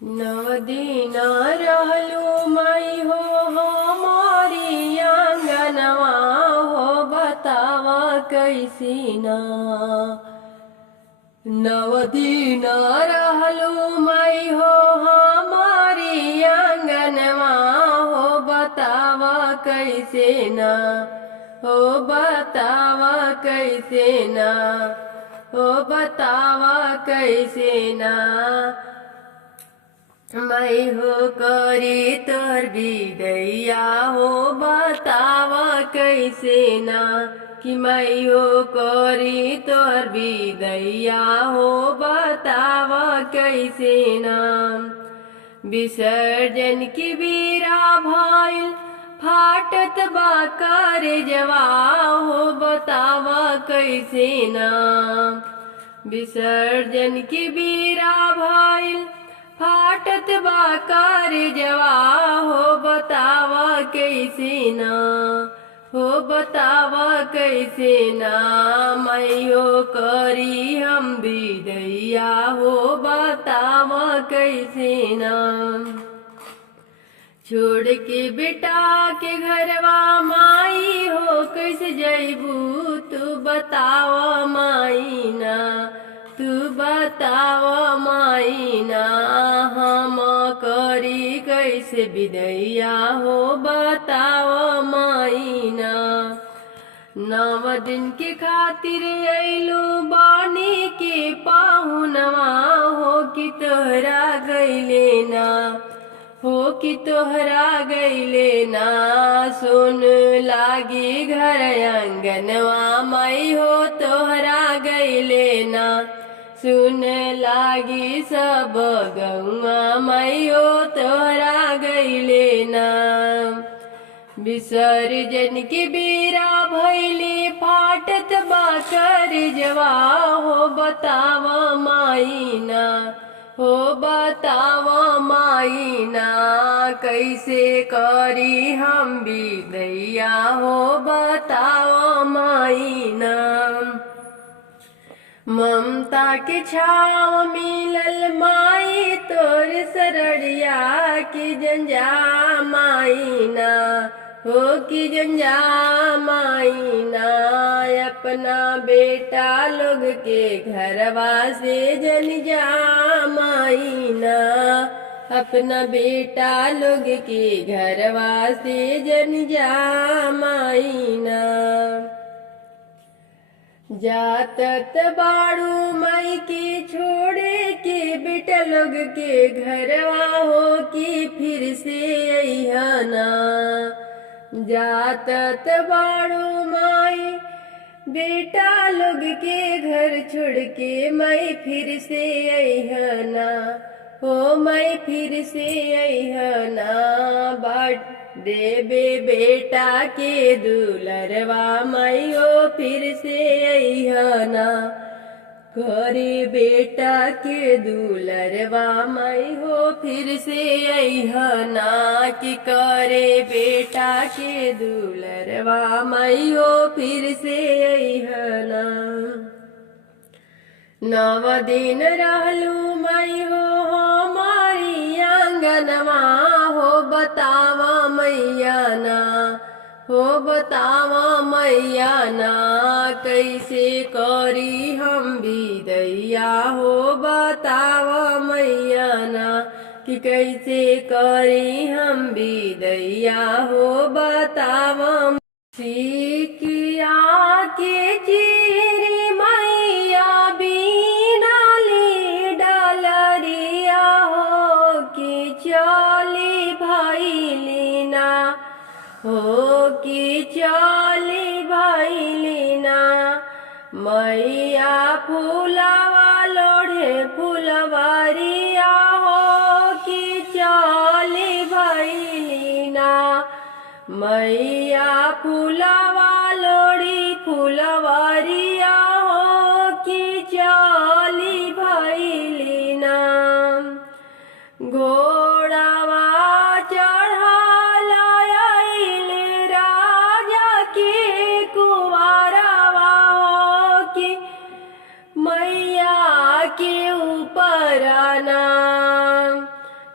नदी न रहलू मई हो हमारी आंगनवा हो बतावा कैसी ना। नवदी न रहलू मई हो हमारी आंगनवा हो बतावा कैसे ना। हो बतावा कैसे ना। हो बतावा कैसे ना। मैं हो करी तोर बिदैया हो बतावा कैसे ना। कि मैं हो करी तोर बिदैया हो बतावा कैसे ना। विसर्जन की बीरा भइल फाटत बा कारजवा हो बतावा कैसे ना। विसर्जन की बीरा भइल फाटत बा कारजवा हो बतावा कैसे ना। हो बतावा कैसे ना। मैयो करी हम बिदैया हो बतावा कैसे ना। छोड़ के बेटा के घरवा माई हो कैसे जैबू तू बतावा माई ना। तू बतावा माई ना। हम करी कैसे बिदैया हो बतावा माई ना। 9 दिन के खातिर अइलू बानी के पाहुनवा हो कि तोहरा गइले ना। हो कि तोहरा गइले ना। सुन लागी घर आंगनवा माई हो तोहरा गइले ना। सुन लागी सब गौआ माई हो तोहरा गइले ना। विसर्जन की बीरा भइली फाटत बा कारजवा हो बतावा माई ना। हो बतावा माई ना। कैसे करी हम बिदैया हो बतावा माई ना। ममता के छाव मिलल माई तोर सरड़िया की जंजा माई ना। हो कि जंजा माई ना। अपना बेटा लोग के घरवा से जन जा माई ना। अपना बेटा लोग के घरवा से जन जा माई ना। जातत बाड़ू माई के छोड़े के बेटा लोग के घरवा हो कि फिर से अइहना। जातत बाड़ू माई बेटा लोग के घर छोड़ के मैं फिर से अइहना। हो मैं फिर से अइहना। बाट देबे बेटा के दुलरवा मैं हो फिर से अइहना। करे बेटा के दुलरवा मैं हो फिर से अइहना। कि करे बेटा के दुलरवा मैं हो फिर से अइहना। 9 दिन रहलू मैं हो हमारी आंगनवा हो बतावा मैया ना। हो बतावा मैया ना। कैसे करी हम बिदैया हो बतावा मैया ना। कि कैसे करी हम बिदैया हो बतावा। सिकिया के चीरी मैया बीना ली डलरिया हो कि चली भइली ना। हो कि चली भइली ना। मैया फूलवा लोढ़े फुलवरिया हो कि चली भइली ना। मैया फूलवा लोढ़ी फुलवरिया हो कि चली भइली ना। घोड़ावा चढ़ल अइले राजा के कुंवरवा हो कि मैया के ऊपर ना।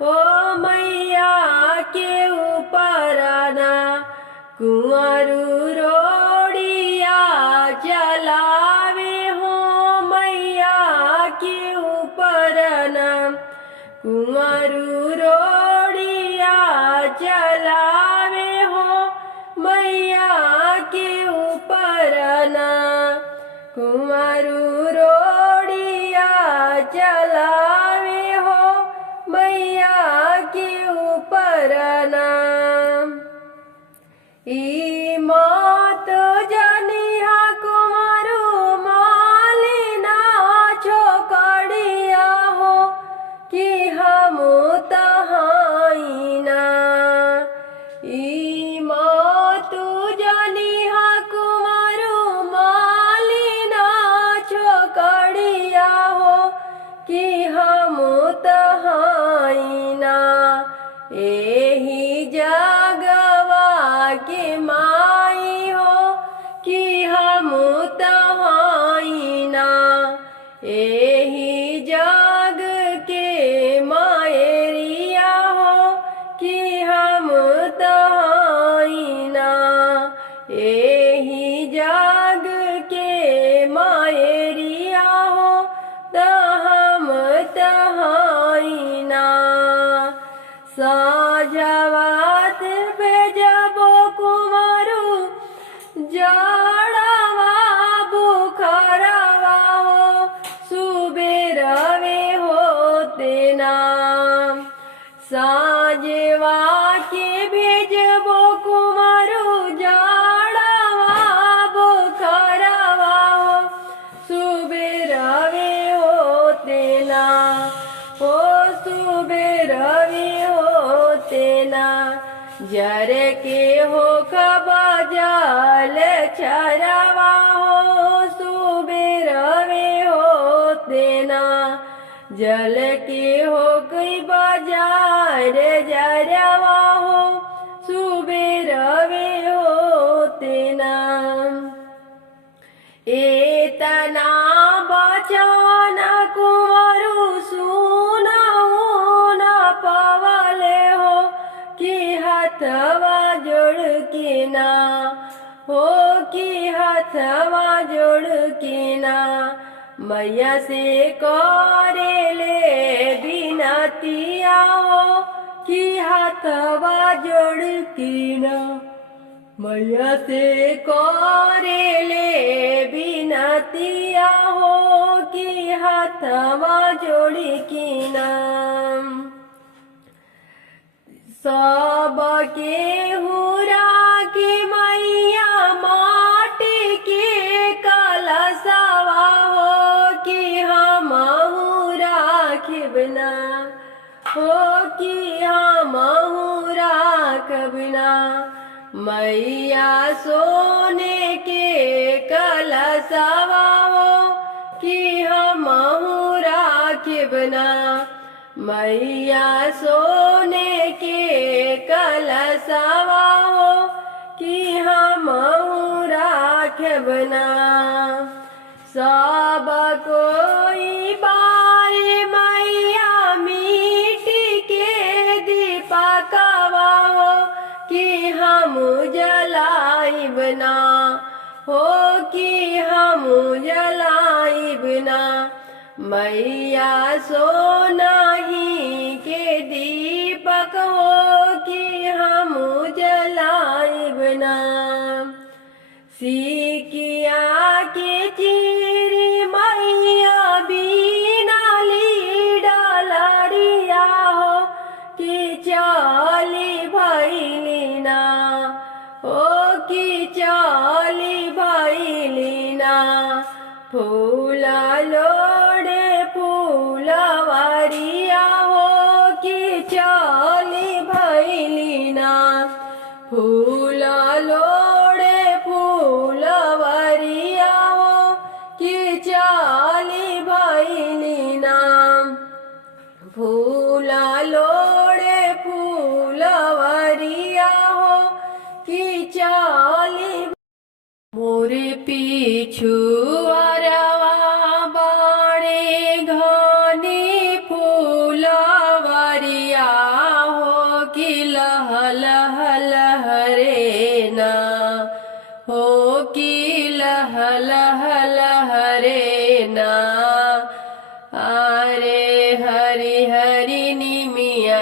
हो मैया के ऊपरना कुंवरू रोड़िया चलावे हो मैया के ऊपरना कुंवरू रोड़िया चलावे हो मैया के ऊपरना कुंवरू रोड़िया चलावे हो मैया के ऊपरना ई मत जनिहा कुंवरू मालिना छोकड़िया हो कि हम तहाइना ई मत जनिहा कुंवरू मालिना छोकड़िया हो कि हम तहाइना एही जगवा के माई हो कि हम तहाइना एही जग के मायरिया हो कि हम तहाइना एही जग के मायरिया हो त हम तहाइना साझवात भेजबो कुंवरू जड़वा बुखरवा हो सुबेरवे होते नाम साझवा के भेजबो कुंवरू जड़वा बुखरवा हो सुबेरवे होते ना हो सुबेरवे होते ना जर के हो खबजल चरवा हो सुबेरवे होते ना जल के हो कई बाजार जरवा हो सुबेरवे होते ना एतना बचन कुंवरू सुनऊ न पवले हो कि हथवा जोड़ के ना हो कि हथवा जोड़ के ना मैया से करेले बिनतिया हो कि हथवा जोड़ के ना मैया से करेले बिनतिया हो कि हथवा जोड़ी की नाम सबके हुरा की मैया माटी के कलशवा हो कि हम राखिबना हो कि हम राखबना मैया सोने के कलशवा हो कि हम राखिबना मैया सोने के कलशवा हो कि हम राखबना सब कोई बारे मैया मिट्टी के दीपकवा हो कि हम जलाइबना हो कि हम जलाइबना मैया सोना ही के दीपक हो कि हम जलाइबना सिकिया के चीरी मैया बीना ली डालरिया हो कि चाली भैलिना हो कि चाली भैलिना फूला लोड़े फूलवरिया हो कि चाली भैलिना फूला लोड़े फूलवरिया हो कि चाली भैलिना फूला लोड़े फूलवरिया हो कि चाली मोरे पीछू अरवा बाड़े घनी फूलवरिया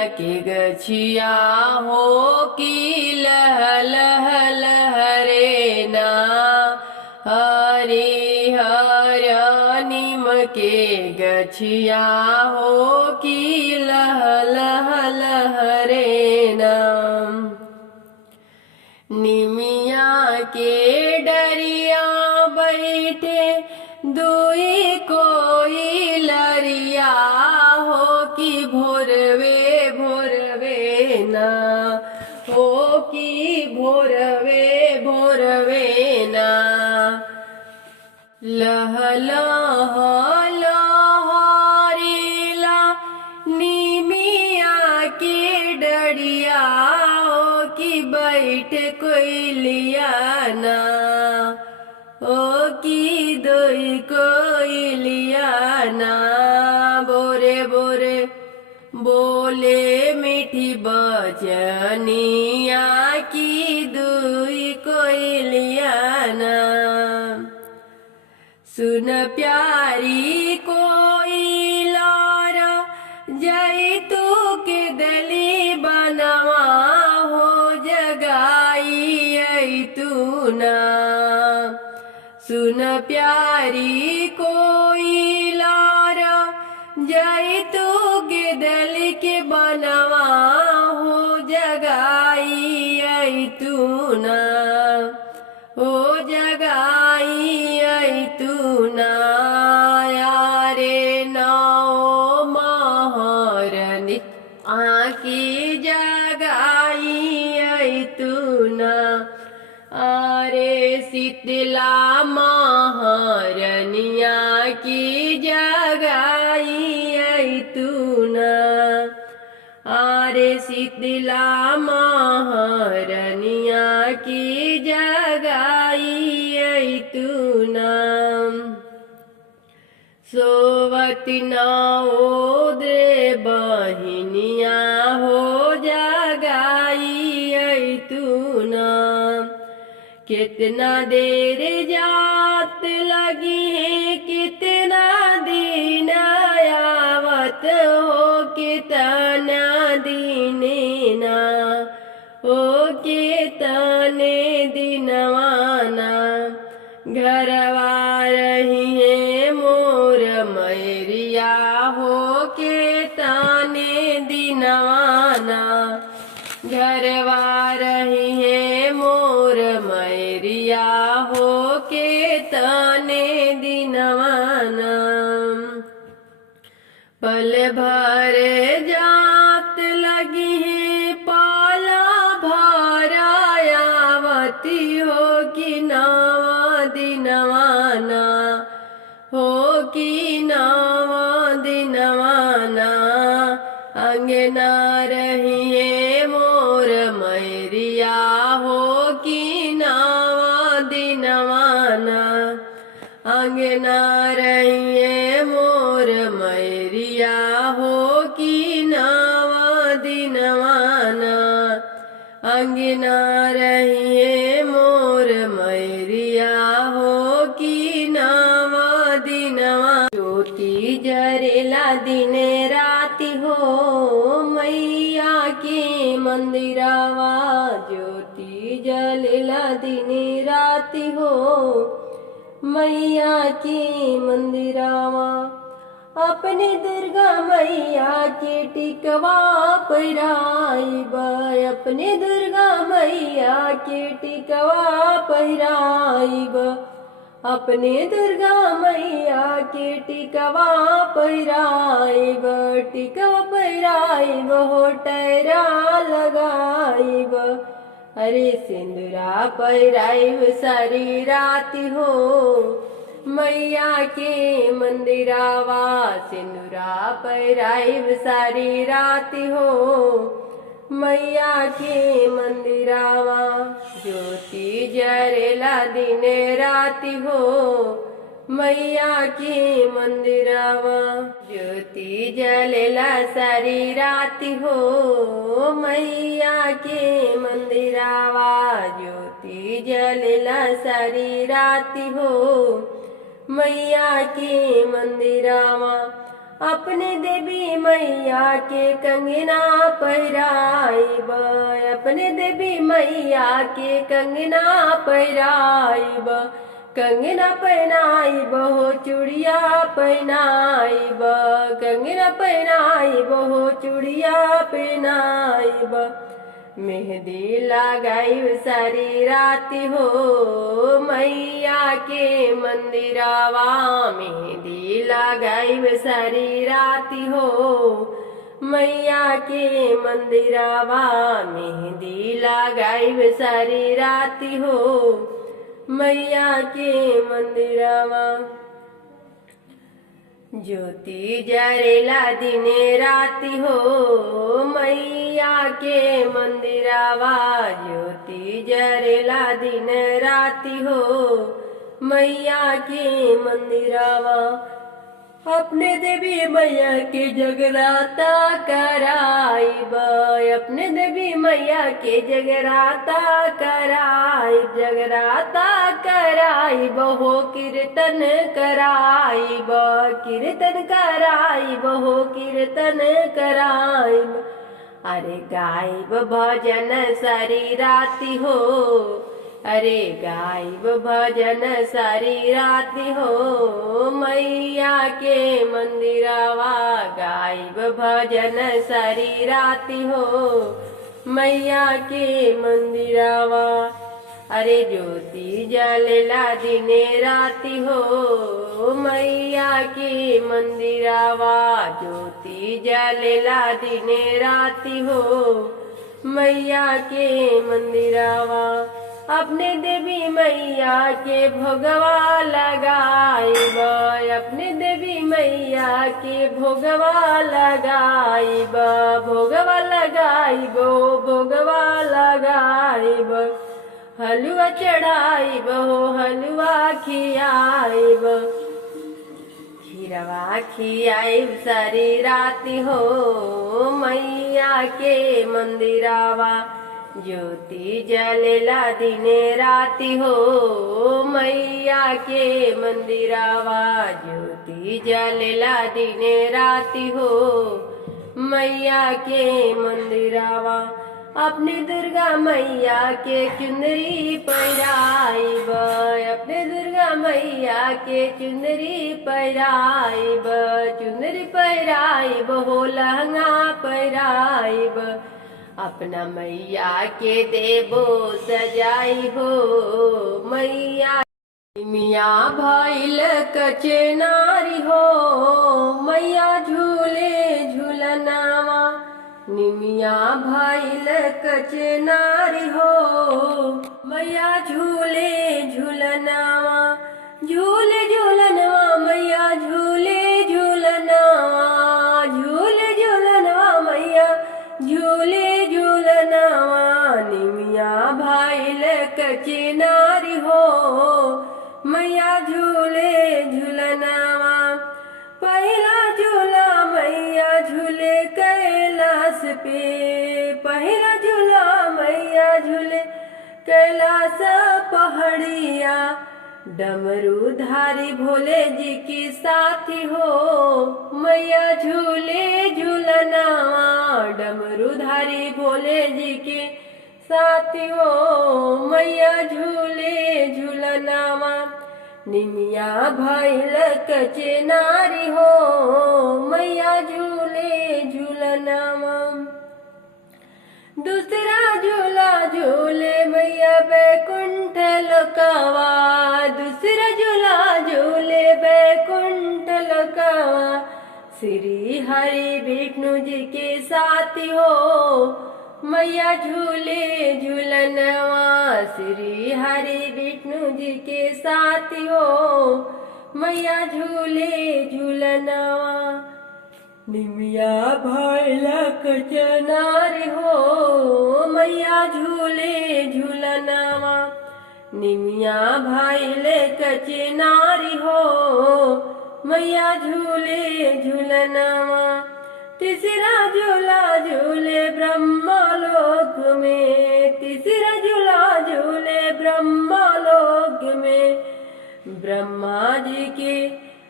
के गछिया हो कि लह लह लहरे ना। हरि हर नीम के गछिया हो कि लह लह लहरे ना। निमिया के डरिया बैठे दुई कोई लरिया हो कि भोरवे भोरवे ना। हो कि भोरवे भोरवे ना। लह लह लहरेला निमिया के डरिया हो कि बैठ कोयलिया ना। ओ कि दोई कोयलिया ना। बोरे बोरे बोले मीठी बचनिया की दुई कोयलिया ना। सुन प्यारी कोयलारा जैतू के दली बनवा हो जगाई तू ना। सुन प्यारी कोयलारा जैतू के दल के बनवा हो जगाई तू ना। हो जगाई तू ना। यारे नाओ महरनी आकी जगाई तू ना। अरे शीतला महारनिया की जगाई तू ना। अरे शीतला महारनिया की जगाई तू ना। सोवती नाओ दे बहिनिया हो जगाई तू ना। कितना देर जात लगी है कितना दिन आवत हो कितना दिन ना। हो कितने दिनवाना घरवा रही है मोर मैरिया हो कितने दिनवाना। घरवा रही है मोर मैरिया हो कितने दिनवाना। पल भर जात लगी है पाला भरायावती हो कि नावा दिनवाना। हो कि नावा दिनवाना। अंगना रही है मोर मैरिया हो कि नावा दिनवाना। अंगना रही है मोर मैरिया हो कि नावा दिनवाना। अंगना रही है मोर मैरिया हो कि नावा दिनवाना। ज्योति जरेला दिन राति हो मैया के मंदिरावा। ज्योति जलेला दिन राति हो मैया के मंदिरावा। अपने दुर्गा मैया के टिकवा पहिराइब। अपने दुर्गा मैया के टिकवा पहिराइब। अपने दुर्गा मैया के टिकवा पहिराइब। टिकवा पहिराइब हो टैरा लगाइब। अरे सिंदूरा पहिराइब सारी राति हो मैया के मंदिरावा। सिंदूरा पहिराइब सारी राति हो मैया के मंदिरावा। ज्योति जरेला दिन राति हो मैया के मंदिरावा। ज्योति जलेला सारी राति हो मैया के मंदिरावा। ज्योति जलेला सारी राति हो मैया के मंदिरावा। अपने देवी मैया के कंगना पहिराइब, अपने देवी मैया के कंगना पहिराइब, कंगना पहनाइब हो चूड़िया पहनाइब, कंगना पहनाइब हो चूड़िया पहनाइब, मेहंदी लगाइब सारी राती हो मैया के मंदिरावा, मेहंदी लगाइब सारी राती हो मैया के मंदिरावा, मेहंदी लगाइब सारी राती हो मैया के मंदिरावा। ज्योति जरेला दिने राती हो मैया के मंदिरावा, ज्योति जरेला दिन राती हो मैया के मंदिरावा, अपने देवी मैया के जगराता कराइब, अपने देवी मैया के जगराता कराइब, जगराता कराइब हो कीर्तन कराइब, कीर्तन कराइब हो कीर्तन कराइब, अरे गाइब भजन सारी राती हो, अरे गाइब भजन सारी राती हो मैया के मंदिरावा, गाइब भजन सारी राती हो मैया के मंदिरावा, अरे ज्योति जलेला दिने राती हो मैया के मंदिरावा, ज्योति जलेला दिने राती हो मैया के मंदिरावा, अपने देवी मैया के भोगवा लगाइब, अपने देवी मैया के भोगवा लगाइब, भोगवा लगाइब भोगवा लगाइब, हलवा चढ़ाइब हो हलवा खियाइब, खीरवा खियाइब सारी राती हो मैया के मंदिरावा, ज्योति जलेला दिने राती हो मैया के मंदिरावा, ज्योति जलेला दिने राती हो मैया के मंदिरावा, अपने दुर्गा मैया के चुंदरी पहिराइब, अपने दुर्गा मैया के चुंदरी पहिराइब, चुंदरी पहिराइब हो लहंगा पहिराइब, अपना मैया के देबो सजाई हो मैया, मिया भइल कचनारी हो मैया झूले झूलनावा, निमिया भइल कचनारी हो मैया झूले झूलनावा, झूले झूलनवा मैया झूले झूलनावा, झूले झूलनवा मैया झूले झूलनावा, निमिया भइल कचनारी हो मैया झूले झूलनावा, पहला झूला मैया झूले कैलाश पे, पहला झूला मैया झूले कैलाश पहाड़िया, डमरू धारी भोले जी की साथी हो मैया झूले झूलनावा, डमरू धारी भोले जी के साथी हो मैया झूले झूलनावा, निमिया भइल कचनारी हो मैया झूले झूलनावा, दूसरा झूला झूले मैया बैकुंठ लोकावा, दूसरा झूला झूले बैकुंठ लोकावा, श्री हरि विष्णु जी के साथी हो मैया झूले झूलनवा, श्री हरि विष्णु जी के साथी हो मैया झूले झूलनवा, निमिया भइल कचनारी हो मैया झूले झूलनवा, निमिया भइल कचनारी हो मैया झूले झूलनवा, तीसरा झूला झूले ब्रह्मलोक में, तीसरा झूला झूले ब्रह्मलोक में, ब्रह्मा जी के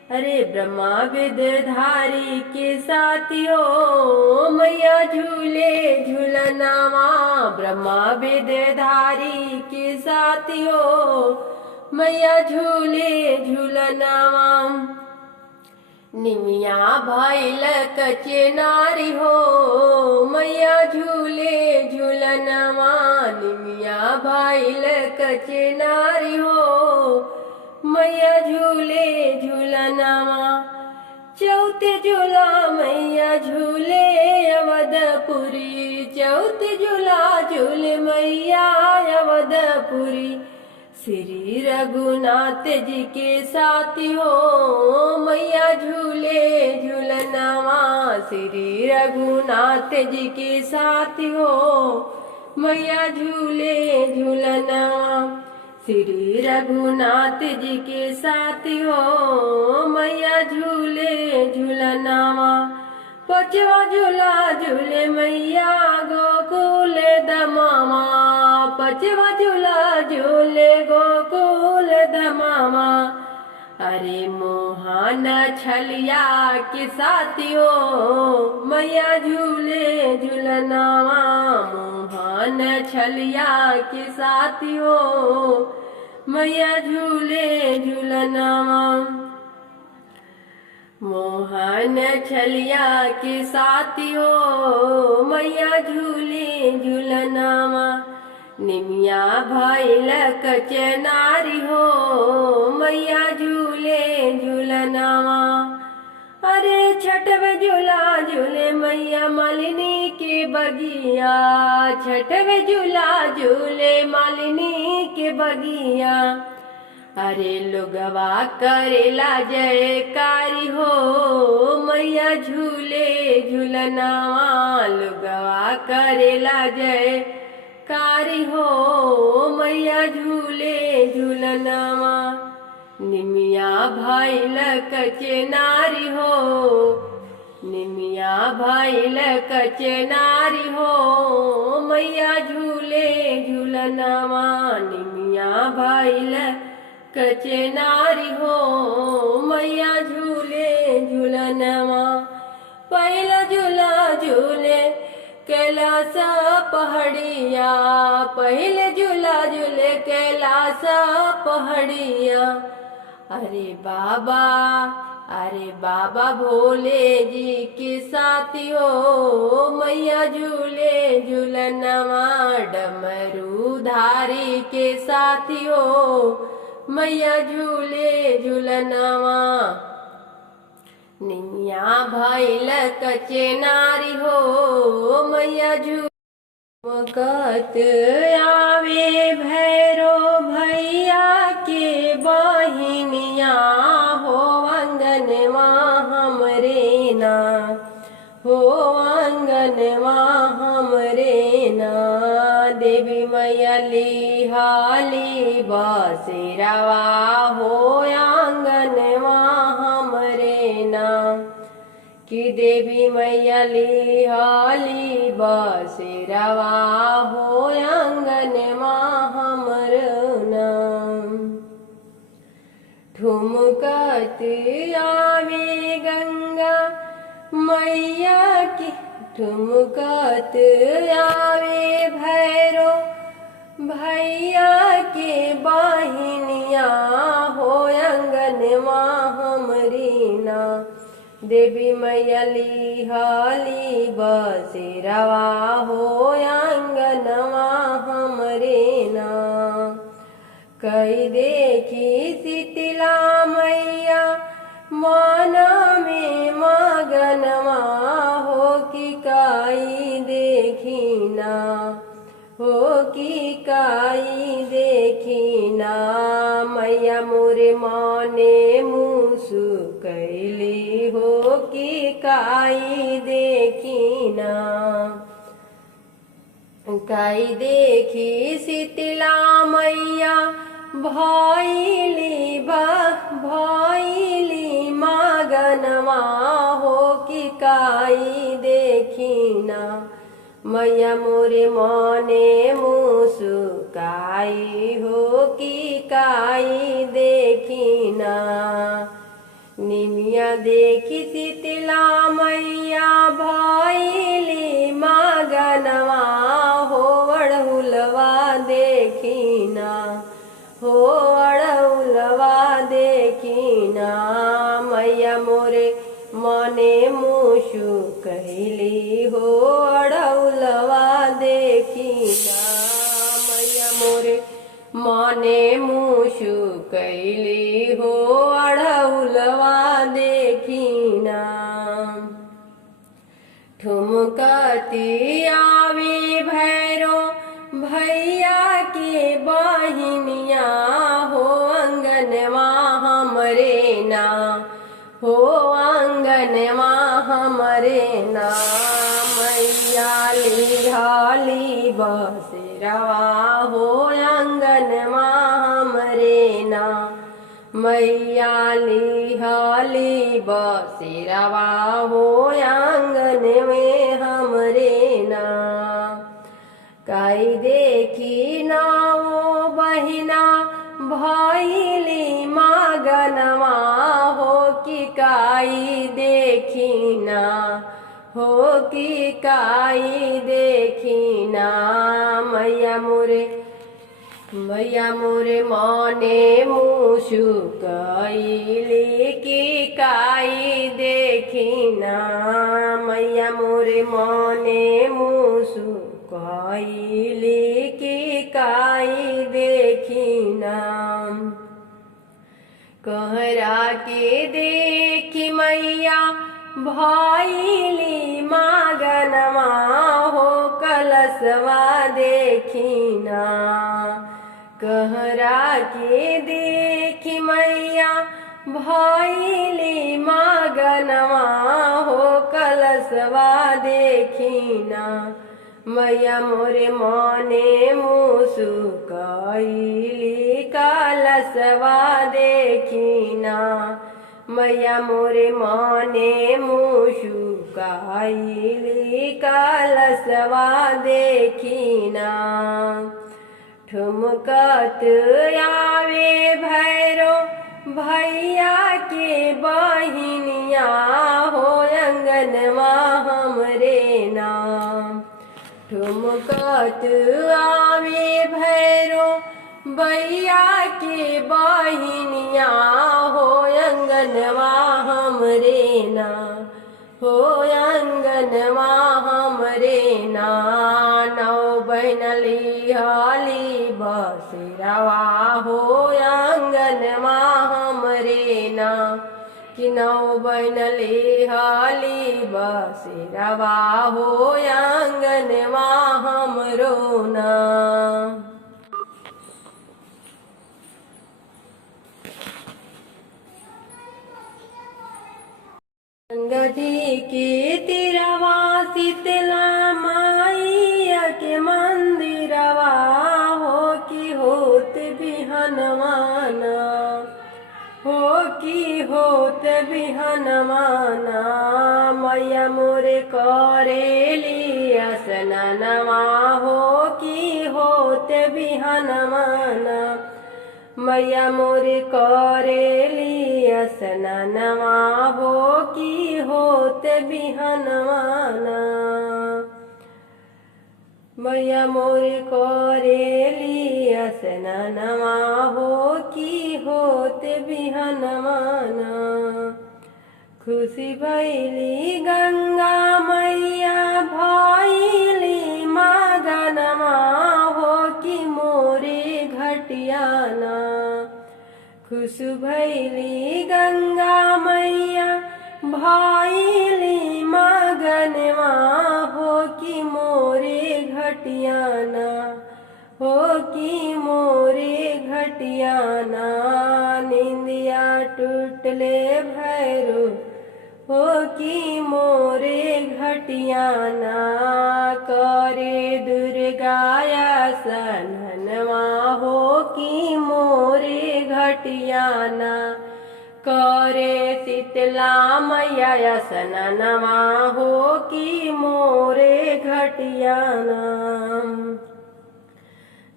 अरे ब्रह्मा विदधारी के साथियों मैया झूले झूलनावा। ब्रह्मा विदधारी के साथियों मैया झूले झूलनावा। निमिया भइल कचे नारी हो मैया झूले झूलनवा। निमिया भइल कचे नारी हो मैया झूले झूलनवा। चौथे झूला मैया झूले अवधपुरी। चौथे झूला झूले मैया अवधपुरी। श्री रघुनाथ जी के साथियों मैया झूले झूलनवा। श्री रघुनाथ जी के साथियों मैया झूले झूलनवा। श्री रघुनाथ जी के साथियों मैया झूले झूलनवा। पचवा झूला झूले मैया गोकुल दमामा। पचवा झूला झूले गोकुल दमामा। अरे मोहन छलिया के साथियों मैया झूले झूलनवा। मोहन छलिया के साथियों मैया झूले झूलनवा। मोहन छलिया के साथियों मैया झूले झूलनवा। निमिया भइल कचे नारी हो मैया झूले झूलनवा। अरे छठवे झूला झूले मैया मालिनी के बगिया। छठवे झूला झूले मालिनी के बगिया। अरे लोगवा करेला जयकारी हो मैया झूले झूलनवा। लोगवा करेला जयकारी हो मैया झूले झूलनवा। निमिया भइल कचे नारी हो। निमिया भइल कचे नारी हो मैया झूले झूलनवा। निमिया भइल कचे नारी हो मैया झूले झूलनवा। पहला झूला झूले कैलाश पहाड़िया। पहले झूला झूले कैलाश पहाड़िया। अरे बाबा भोले जी के साथियों मैया झूले झूलनवा। डमरू धारी के साथियों मैया झूले झूलनवा। निमिया भइल कचे नारी हो मैया झूमकत आवे भैरो भैया के बहिनिया हो अंगनवा हमरे ना। हो अंगनवा हमरे ना। देवी मैया लिहाली बसेरावा हो आंगनवा हमरे ना। कि देवी मैया लिहाली बसेरावा हो आंगनवा हमर ना। ठुमकत आवे गंगा मैया की। ठुमकत आवे भैरो भैया के बहिनिया हो अंगनवा हमरी ना। देवी मैया लिहाली बसेरावा हो अंगनवा हमरे ना। कई देखी शीतला मैया माना में मगनवा हो कि काई देखी ना। हो कि काई देखी ना। मैया मोरे माने मुसु कैली हो कि काई देखी ना। काई देखी शीतला मैया भइली मगनवा हो कि काई देखी ना। मैया मोरे मने मुसुकाई हो कि काई देखी ना। निमिया देखी शीतला मैया भइली मगनवा हो अड़हुलवा देखिना हो अड़हुलवा देखिना मैया मोरे मने मुशु कहली हो अड़हुलवा देखिना मैया मोरे मने मुशु कहली हो अड़हुलवा देखिना ठुमकती आवे भैरो भैया के बहिनिया हो अंगनवा हमरे ना हो अंगनवा हमरे ना मैया लिहाली बसेरवा हो अंगनवा हमरे ना मैया लिहाली बसेरवा हो आंगन में हमरे ना काई देखी ना वो बहिना भइली मगनवा हो कि काई देखी ना हो कि काई देखी ना मैया मोरे मने मुशु कहली कि काई देखिना मैया मोरे मने मुशु कहली कि काई देखिना कहरा के देखी मैया भइली मगनवा हो कलशवा देखिना कहरा के देखी मैया भइली मगनवा हो कलशवा देखिना मैया मोरे मने मुसु कहली कलशवा देखिना मैया मोरे मने मुसु कहली कलशवा देखिना ठुमकत आवे भैरो भैया के बहिनिया हो अंगनवा हमरे नाम ठुमकत आवे भैरो भैया के बहिनिया हो अंगनवा हमरे ना हो अंगनवा हमरे ना नौ बहनली हाली बसेरवा हो अंगनवा हमरे ना कि नौ बहनली हाली बसेरवा हो अंगनवा हमरो ना गंगाजी के तिरवा शीतला माइया के मंदिरवा हो कि होत बिहनवाना हो कि होत बिहनवाना मैया मोरे करेली असननवा हो कि होत बिहनवाना मैया मोरे करेली असननवा हो कि होत बिहनवाना मैया मोरे करेली असननवा हो कि होत बिहनवाना खुशी भैली गंगा मैया भइली मगनवा हो कि मोरे घटियाना खुश भैली गंगा मैया भइली मगनवा हो कि मोरे घटियाना हो कि मोरे घटियाना निंदिया टूटले भैरो हो कि मोरे घटियाना करे दुर्गाया सननवा हो कि मोरे घटियाना करे शीतला मैया सननवा हो कि मोरे घटियाना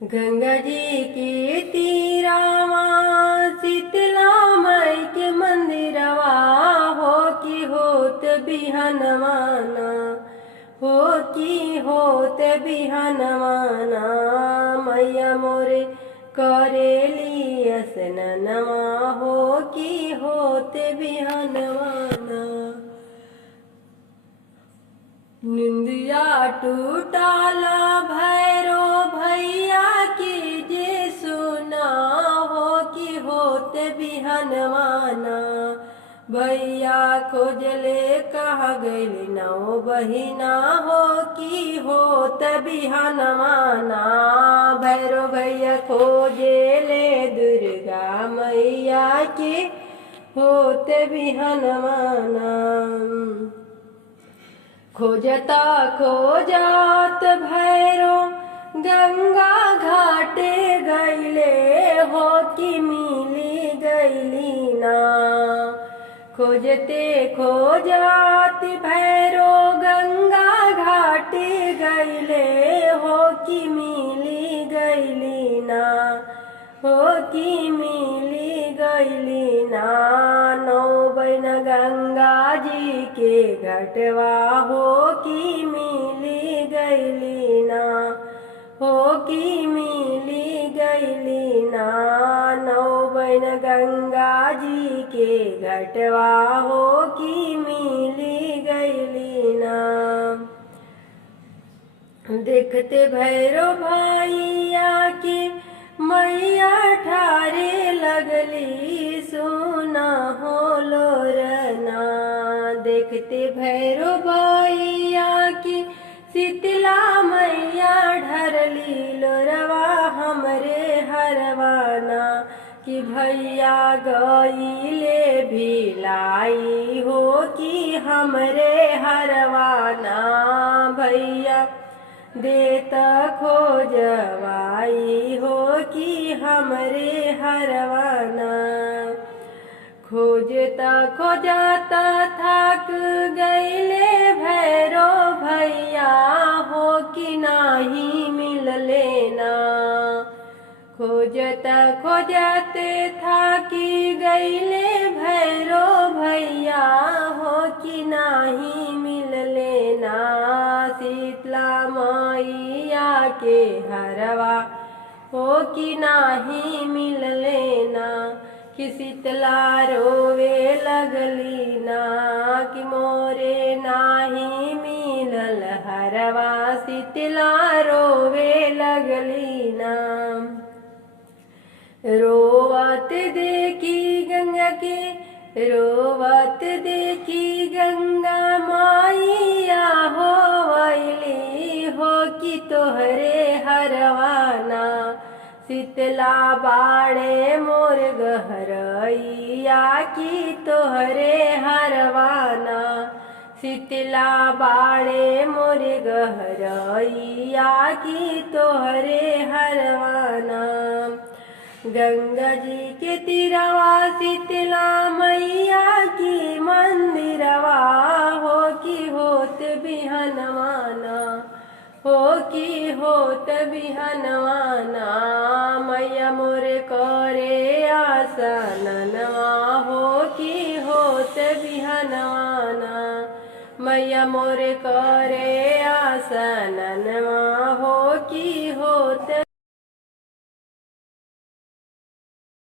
गंगा जी के तीरावा शीतला माई के मंदिरवा हो कि होत बिहनवाना हो कि होत बिहनवाना मैया मोरे करेली असननवा हो कि होत बिहनवाना निंदिया टूटाला भैरो भैया की जे सुना हो कि होत बिहनवाना भैया खोजले कहा गइल नौ बहिना हो कि होत बिहनवाना भैरो भैया खोजेले दुर्गा मैया के होत बिहनवाना खोजता खोजात भैरो गंगा घाटे गईले हो कि मिली गईली ना खोजते खोजात भैरो गंगा घाटे गईले हो कि मिली गईली ना हो कि मिली गईली ना नौ बन गंगा जी के घटवा हो कि मिली गईली ना हो कि मिली गईली ना नौ बन गंगा जी के घटवा हो कि मिली गईली ना देखते भैरो भैया के मैया ठारे लगली सोना हो लोरना देखते भैरो भैया की शीतला मैया ढरली लोरवा हमरे हरवाना कि भैया गईले भिलाई हो कि हमरे हरवाना भैया देत खोजवाई हो कि हमरे हरवाना खोजता खोजता थक गईले भैरो भैया हो कि नाही मिलले ना खोजता खोजते थकी गईले भैरो भैया हो कि नाही मिलले ना शीतला मैया के हरवा हो कि नाही मिलले ना कि शीतला रोवे लगली ना कि मोरे नाही मिलल हरवा शीतला रोवे लगली ना रोवत देखी गंगा के रोवत देखी गंगा माइया हो वैली हो कि तोहरे हरवाना शीतला बाड़े मोर गहरैया कि तोहरे हरवाना शीतला बाड़े मोर गहरैया कि तोहरे हरवाना गंगा जी के तीरवा शीतला मैया की मंदिरवा हो कि होत बिहनवाना हो कि होत बिहनवाना मैया मोरे करे आसननवा हो कि होत बिहनवाना मैया मोरे करे आसननवा हो कि होत